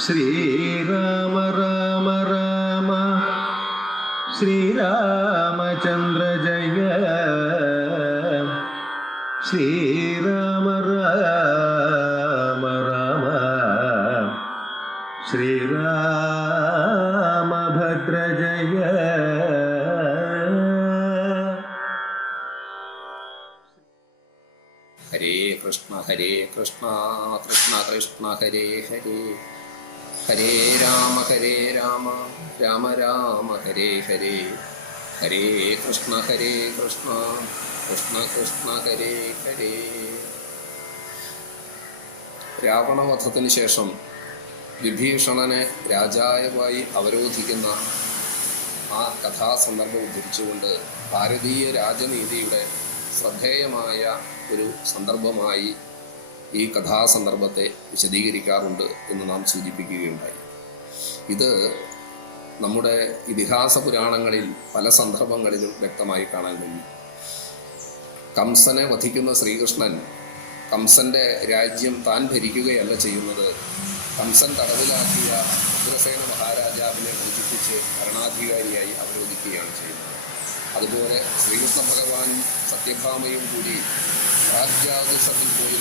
ശ്രീരാമ രാമ രാമ ശ്രീരാമചന്ദ്ര ജയ ശ്രീരാമ രാമ രാമ ശ്രീരാമഭദ്ര ജയ. ഹരേ കൃഷ്ണ കൃഷ്ണ കൃഷ്ണ ഹരേ ഹരേ, ഹരേ രാമ രാമ രാമ ഹരേ ഹരേ, ഹരേ കൃഷ്ണ കൃഷ്ണ കൃഷ്ണ ഹരേ ഹരേ. രാവണവധത്തിന് ശേഷം വിഭീഷണനെ രാജാവായി അവരോധിക്കുന്ന ആ കഥാസന്ദർഭം ഉദ്ധരിച്ചുകൊണ്ട് ഭാരതീയ രാജനീതിയുടെ ശ്രദ്ധേയമായ ഒരു സന്ദർഭമായി ഈ കഥാസന്ദർഭത്തെ വിശദീകരിക്കാറുണ്ട് എന്ന് നാം സൂചിപ്പിക്കുകയുണ്ടായി. ഇത് നമ്മുടെ ഇതിഹാസ പുരാണങ്ങളിൽ പല സന്ദർഭങ്ങളിലും വ്യക്തമായി കാണാൻ കഴിയും. കംസനെ വധിക്കുന്ന ശ്രീകൃഷ്ണൻ കംസന്റെ രാജ്യം താൻ ഭരിക്കുകയല്ല ചെയ്യുന്നത്, കംസൻ തടവിലാക്കിയ ഉഗ്രസേന മഹാരാജാവിനെ പൂജിപ്പിച്ച് ഭരണാധികാരിയായി അവരോധിക്കുകയാണ് ചെയ്യുന്നത്. അതുപോലെ ശ്രീകൃഷ്ണ ഭഗവാനും സത്യഭാമയും കൂടി പ്രാഗ്ജ്യോതിഷത്തിൽ പോയി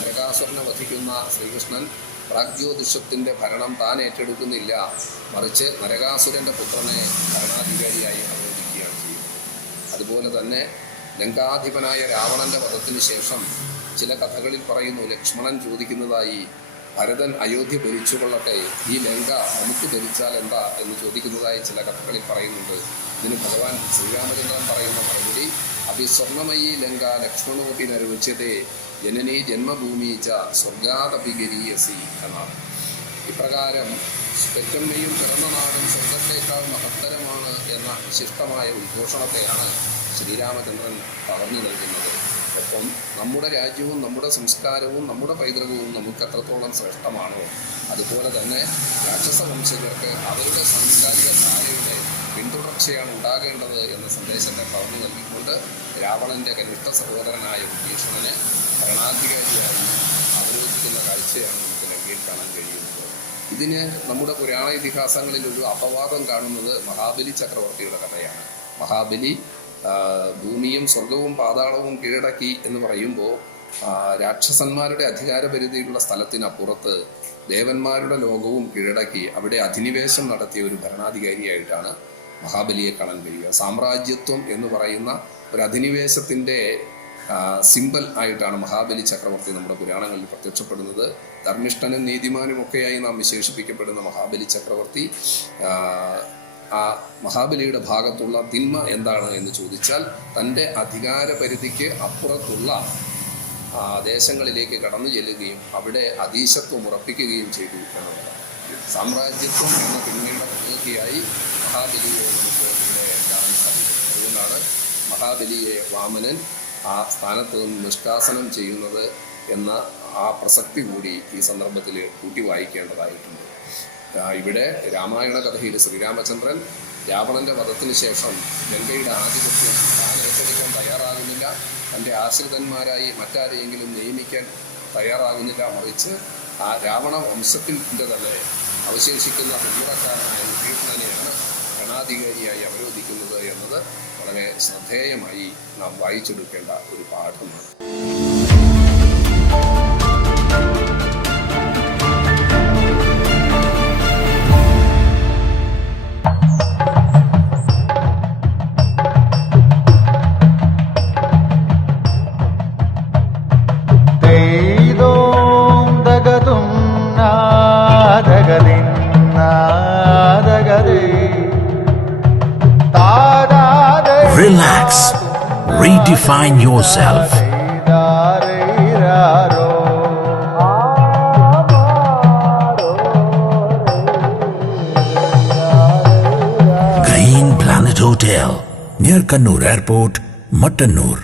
നരകാസുരനെ വധിക്കുന്ന ശ്രീകൃഷ്ണൻ പ്രാഗ്ജ്യോതിഷത്തിൻ്റെ ഭരണം താൻ ഏറ്റെടുക്കുന്നില്ല, മറിച്ച് നരകാസുരൻ്റെ പുത്രനെ ഭരണാധികാരിയായി അവരോധിക്കുകയാണ് ചെയ്യുന്നത്. അതുപോലെ തന്നെ ലങ്കാധിപനായ രാവണന്റെ വധത്തിന് ശേഷം ചില കഥകളിൽ പറയുന്നു, ലക്ഷ്മണൻ ചോദിക്കുന്നതായി, ഭരതൻ അയോധ്യ ഭരിച്ചുകൊള്ളട്ടെ, ഈ ലങ്ക നമുക്ക് ഭരിച്ചാൽ എന്താ എന്ന് ചോദിക്കുന്നതായി ചില കഥകളിൽ പറയുന്നുണ്ട്. ഇതിന് ഭഗവാൻ ശ്രീരാമചന്ദ്രൻ പറയുന്ന മറുപടി, അഭിസ്വർണമയി ലങ്ക ലക്ഷ്മണോപി നരുച്യതേ ജനനീ ജന്മഭൂമി ച സ്വർഗാദപിഗരീയസി എന്നാണ്. ഇപ്രകാരം പെറ്റമ്മയും പിറന്ന നാടും സ്വർഗത്തേക്കാൾ മഹത്തരമാണ് എന്ന വിശിഷ്ടമായ ഉദ്ഘോഷണത്തെയാണ് ശ്രീരാമചന്ദ്രൻ പറഞ്ഞു നൽകുന്നത്. ഒപ്പം നമ്മുടെ രാജ്യവും നമ്മുടെ സംസ്കാരവും നമ്മുടെ പൈതൃകവും നമുക്ക് എത്രത്തോളം ശ്രേഷ്ഠമാണോ, അതുപോലെ തന്നെ രാക്ഷസ വംശജർക്ക് അവരുടെ സാംസ്കാരിക ധാരയുടെ പിന്തുടർച്ചയാണ് ഉണ്ടാകേണ്ടത് എന്ന സന്ദേശത്തെ പറഞ്ഞു നൽകിക്കൊണ്ട് രാവണന്റെ കനിഷ്ഠ സഹോദരനായ വിഭീഷണനെ ഭരണാധികാരിയായി അവരോധിക്കുന്ന കാഴ്ചയാണ് നമുക്ക് ലങ്കയിൽ കാണാൻ കഴിയുന്നത്. ഇതിന് നമ്മുടെ പുരാണ ഇതിഹാസങ്ങളിൽ ഒരു അപവാദം കാണുന്നത് മഹാബലി ചക്രവർത്തിയുടെ കഥയാണ്. മഹാബലി ഭൂമിയും സ്വർഗവും പാതാളവും കീഴടക്കി എന്ന് പറയുമ്പോൾ രാക്ഷസന്മാരുടെ അധികാരപരിധിയിലുള്ള സ്ഥലത്തിനപ്പുറത്ത് ദേവന്മാരുടെ ലോകവും കീഴടക്കി അവിടെ അധിനിവേശം നടത്തിയ ഒരു ഭരണാധികാരിയായിട്ടാണ് മഹാബലിയെ കാണാൻ കഴിയുക. സാമ്രാജ്യത്വം എന്ന് പറയുന്ന ഒരു അധിനിവേശത്തിൻ്റെ സിമ്പൽ ആയിട്ടാണ് മഹാബലി ചക്രവർത്തി നമ്മുടെ പുരാണങ്ങളിൽ പ്രത്യക്ഷപ്പെടുന്നത്. ധർമ്മിഷ്ഠനും നീതിമാനും ഒക്കെയായി നാം വിശേഷിപ്പിക്കപ്പെടുന്ന മഹാബലി ചക്രവർത്തി, ആ മഹാബലിയുടെ ഭാഗത്തുള്ള തിന്മ എന്താണ് എന്ന് ചോദിച്ചാൽ തൻ്റെ അധികാര പരിധിക്ക് അപ്പുറത്തുള്ള ദേശങ്ങളിലേക്ക് കടന്നു ചെല്ലുകയും അവിടെ അധീശത്വം ഉറപ്പിക്കുകയും ചെയ്തു എന്നുള്ളതാണ്. സാമ്രാജ്യത്വം എന്ന തിന്മയുടെ പ്രതിനിധിയായി മഹാബലിയെ നമുക്ക് ഇവിടെ കാണാൻ സാധിക്കും. അതുകൊണ്ടാണ് മഹാബലിയെ വാമനൻ ആ സ്ഥാനത്ത് നിന്ന് നിഷ്കാസനം ചെയ്യുന്നത് എന്ന ആ പ്രസക്തി കൂടി ഈ സന്ദർഭത്തിൽ കൂട്ടി വായിക്കേണ്ടതായിട്ടുണ്ട്. ഇവിടെ രാമായണ കഥയിൽ ശ്രീരാമചന്ദ്രൻ രാവണന്റെ വധത്തിന് ശേഷം ലങ്കയുടെ ആധിപത്യം താൻ ഏറ്റെടുക്കാൻ തയ്യാറാകുന്നില്ല, തൻ്റെ ആശ്രിതന്മാരായി മറ്റാരെയെങ്കിലും നിയമിക്കാൻ തയ്യാറാകുന്നില്ല, മറിച്ച് ആ രാവണ വംശത്തിൻ്റെ തന്നെ അവശേഷിക്കുന്ന പിന്തുണക്കാരനായ വിഭീഷണനെയാണ് ഭരണാധികാരിയായി അവരോധിക്കുന്നത് എന്നത് വളരെ ശ്രദ്ധേയമായി നാം വായിച്ചെടുക്കേണ്ട ഒരു പാഠമാണ്. Relax. Redefine yourself. Green Planet Hotel, near Kannur Airport, Mattannur.